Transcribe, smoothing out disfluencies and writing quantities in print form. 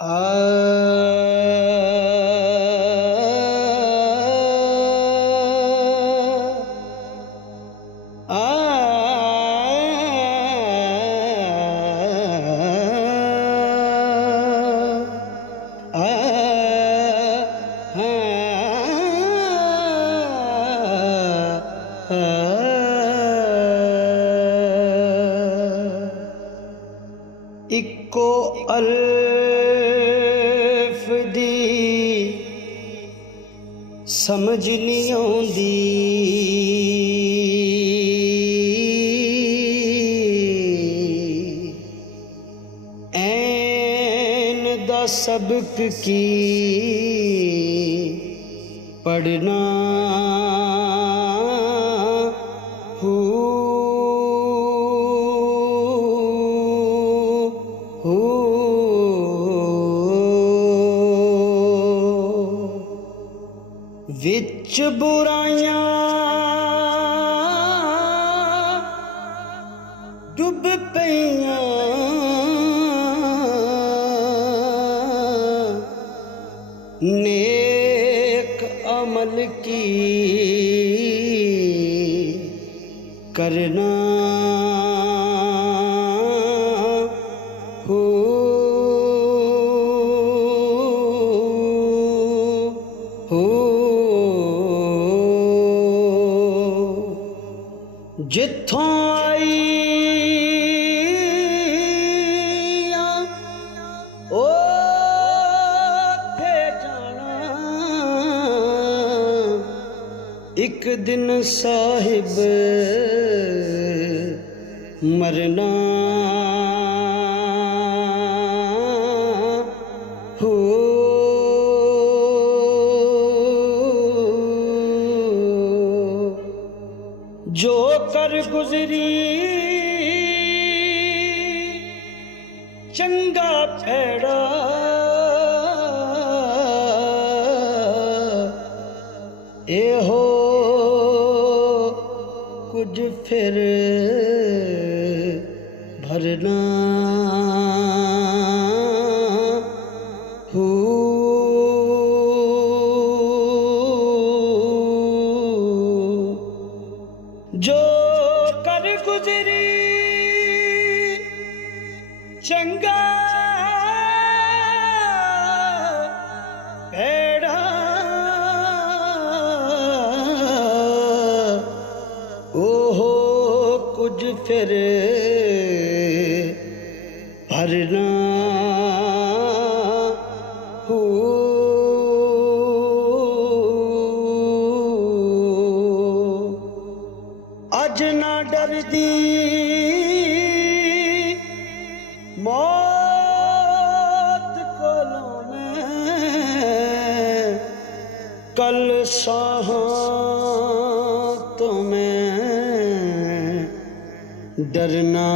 आ इक्को अल्फ दी समझ नहीं आउंदी, ऐन दा सबक की पढ़ना विच बुराइयां डुब पईयां, नेक अमल की करना जिथों आई ओथे जाना, एक दिन साहिब मरना हो। जो कर गुजरी चंगा भैड़ा, एहो कुछ फिर भरना हो। जो कर गुजरी चंगा भैड़ा, ओहो कुछ फिर भरना हो। अज ना डरदी मौत कोलों मैं, कल साहां तो मैं डरना।